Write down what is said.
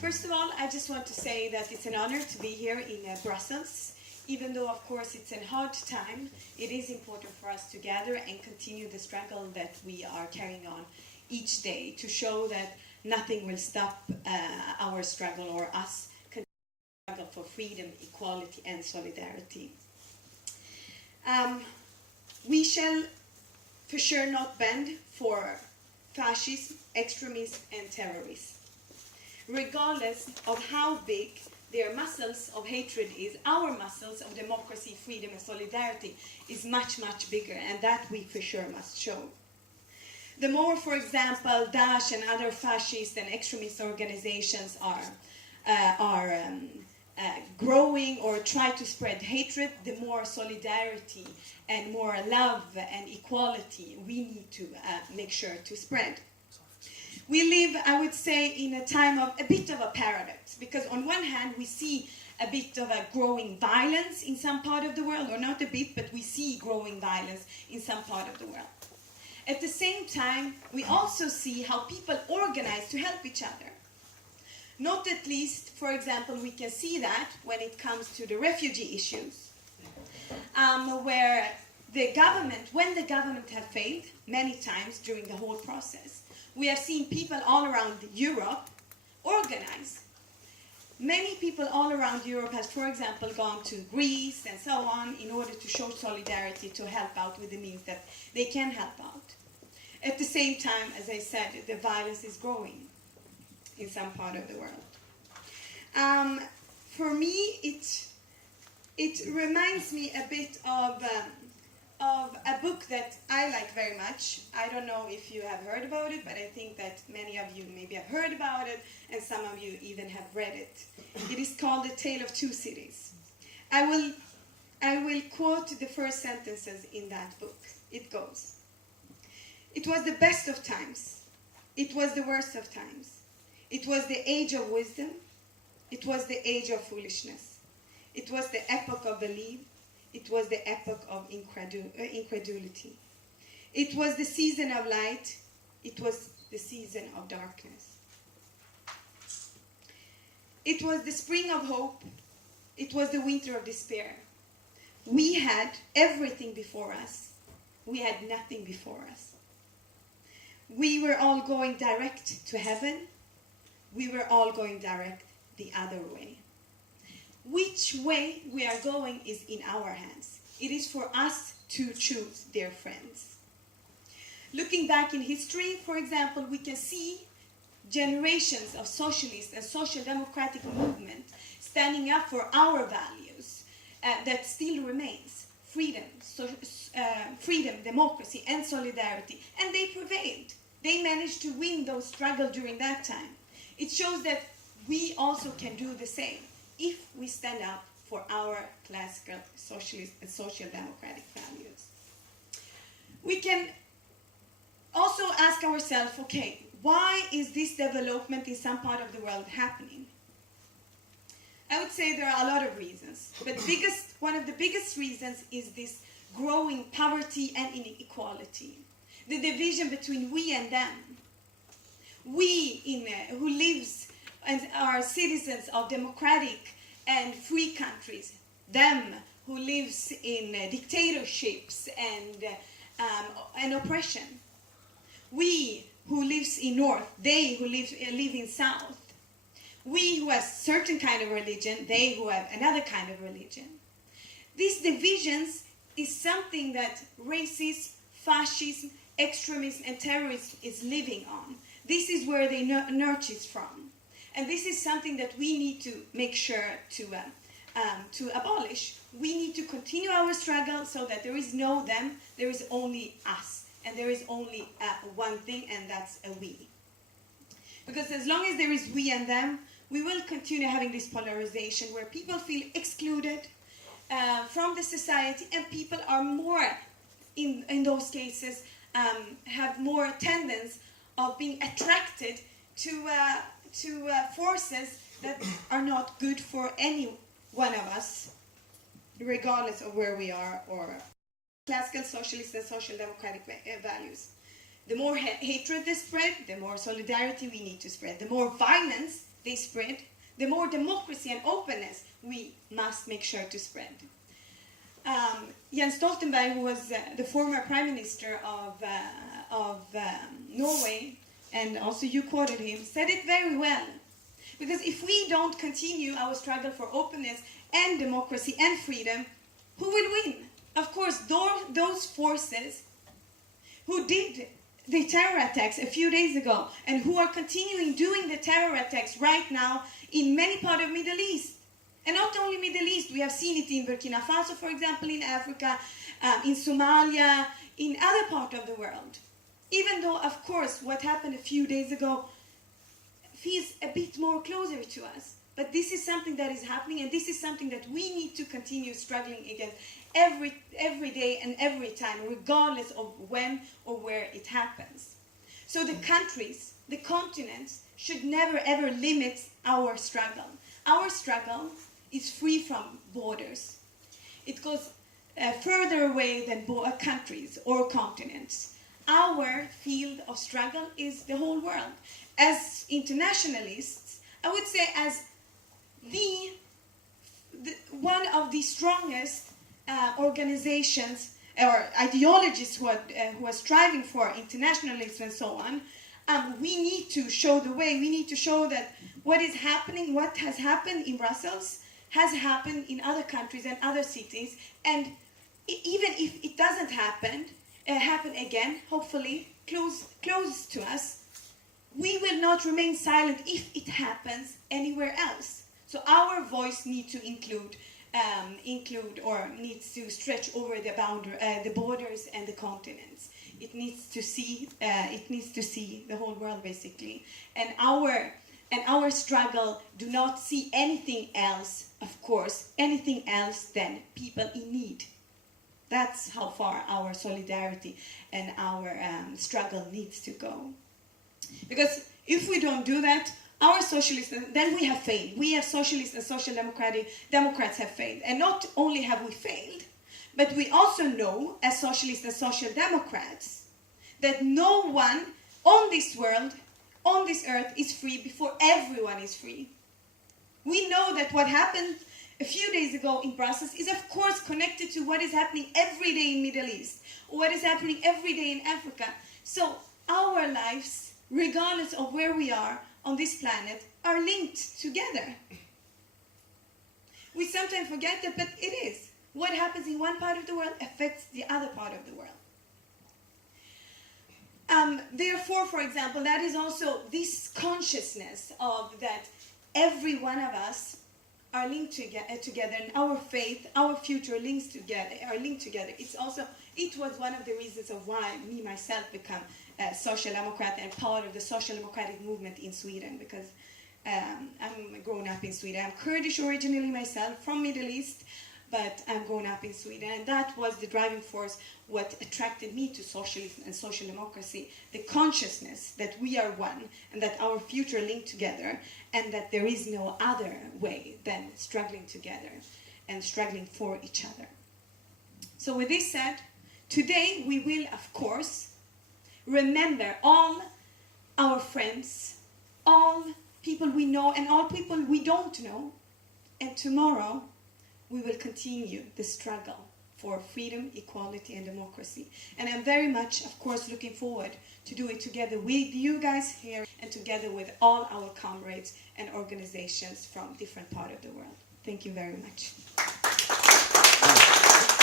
First of all, I just want to say that it's an honor to be here in Brussels. Even though, of course, it's a hard time, it is important for us to gather and continue the struggle that we are carrying on each day to show that nothing will stop our struggle or us struggle for freedom, equality, and solidarity. We shall for sure not bend for fascism, extremism, and terrorism. Regardless of how big their muscles of hatred is, our muscles of democracy, freedom, and solidarity is much, much bigger, and that we for sure must show. The more, for example, Daesh and other fascist and extremist organizations are growing or try to spread hatred, the more solidarity and more love and equality we need to make sure to spread. We live, I would say, in a time of a bit of a paradox, because on one hand we see a bit of a growing violence in some part of the world, or not a bit, but we see growing violence in some part of the world. At the same time, we also see how people organize to help each other. Not at least, for example, we can see that when it comes to the refugee issues, where the government, when the government have failed many times during the whole process, we have seen people all around Europe organize. Many people all around Europe have, for example, gone to Greece and so on in order to show solidarity to help out with the means that they can help out. At the same time, as I said, the violence is growing in some part of the world. For me, it reminds me a bit of a book that I like very much. I don't know if you have heard about it, but I think that many of you maybe have heard about it, and some of you even have read it. It is called A Tale of Two Cities. I will quote the first sentences in that book. It goes, "It was the best of times. It was the worst of times. It was the age of wisdom. It was the age of foolishness. It was the epoch of belief. It was the epoch of incredulity. It was the season of light. It was the season of darkness. It was the spring of hope. It was the winter of despair. We had everything before us. We had nothing before us. We were all going direct to heaven. We were all going direct the other way. Which way we are going is in our hands. It is for us to choose, dear friends." Looking back in history, for example, we can see generations of socialist and social democratic movement standing up for our values that still remains. Freedom, democracy, and solidarity. And they prevailed. They managed to win those struggles during that time. It shows that we also can do the same if we stand up for our classical socialist and social democratic values. We can also ask ourselves, okay, why is this development in some part of the world happening? I would say there are a lot of reasons, but one of the biggest reasons is this growing poverty and inequality, the division between we and them. We who lives and are citizens of democratic and free countries, them who lives in dictatorships and oppression. We who lives in north, they who live in south. We who have certain kind of religion, they who have another kind of religion. These divisions is something that racism, fascism, extremism, and terrorism is living on. This is where they nurtures from. And this is something that we need to make sure to abolish. We need to continue our struggle so that there is no them, there is only us. And there is only one thing, and that's a we. Because as long as there is we and them, we will continue having this polarization where people feel excluded from the society, and people are more, in those cases, have more tendency of being attracted to forces that are not good for any one of us, regardless of where we are or classical socialist and social democratic values. The more hatred they spread, the more solidarity we need to spread. The more violence they spread, the more democracy and openness we must make sure to spread. Jens Stoltenberg, who was the former Prime Minister of Norway, and also you quoted him, said it very well. Because if we don't continue our struggle for openness and democracy and freedom, who will win? Of course, those forces who did the terror attacks a few days ago and who are continuing doing the terror attacks right now in many parts of Middle East. And not only Middle East, we have seen it in Burkina Faso, for example, in Africa, in Somalia, in other parts of the world. Even though, of course, what happened a few days ago feels a bit more closer to us. But this is something that is happening, and this is something that we need to continue struggling against every day and every time, regardless of when or where it happens. So the countries, the continents, should never ever limit our struggle. Our struggle is free from borders. It goes further away than countries or continents. Our field of struggle is the whole world. As internationalists, I would say as one of the strongest organizations or ideologies who are striving for internationalism and so on, we need to show the way. We need to show that what is happening, what has happened in Brussels, has happened in other countries and other cities, and even if it doesn't happen again, hopefully close to us, we will not remain silent if it happens anywhere else. So our voice needs to include or needs to stretch over the borders and the continents. It needs to see the whole world basically, and our struggle do not see anything else, of course, anything else than people in need. That's how far our solidarity and our struggle needs to go. Because if we don't do that, our socialists, then we have failed. We as socialists and social democrats have failed. And not only have we failed, but we also know as socialists and social democrats that no one on this world, on this earth, is free before everyone is free. We know that what happened a few days ago in Brussels is of course connected to what is happening every day in Middle East, or what is happening every day in Africa. So our lives, regardless of where we are on this planet, are linked together. We sometimes forget that, but it is. What happens in one part of the world affects the other part of the world. Therefore, for example, that is also this consciousness of that every one of us are linked together, and our faith, our future are linked together. It was one of the reasons of why me myself became a social democrat and part of the social democratic movement in Sweden, because I'm grown up in Sweden. I'm Kurdish originally myself, from Middle East, but I'm grown up in Sweden, and that was the driving force, what attracted me to socialism and social democracy, the consciousness that we are one, and that our future linked together, and that there is no other way than struggling together and struggling for each other. So with this said, today we will, of course, remember all our friends, all people we know, and all people we don't know, and tomorrow we will continue the struggle for freedom, equality, and democracy. And I'm very much, of course, looking forward to do it together with you guys here and together with all our comrades and organizations from different parts of the world. Thank you very much.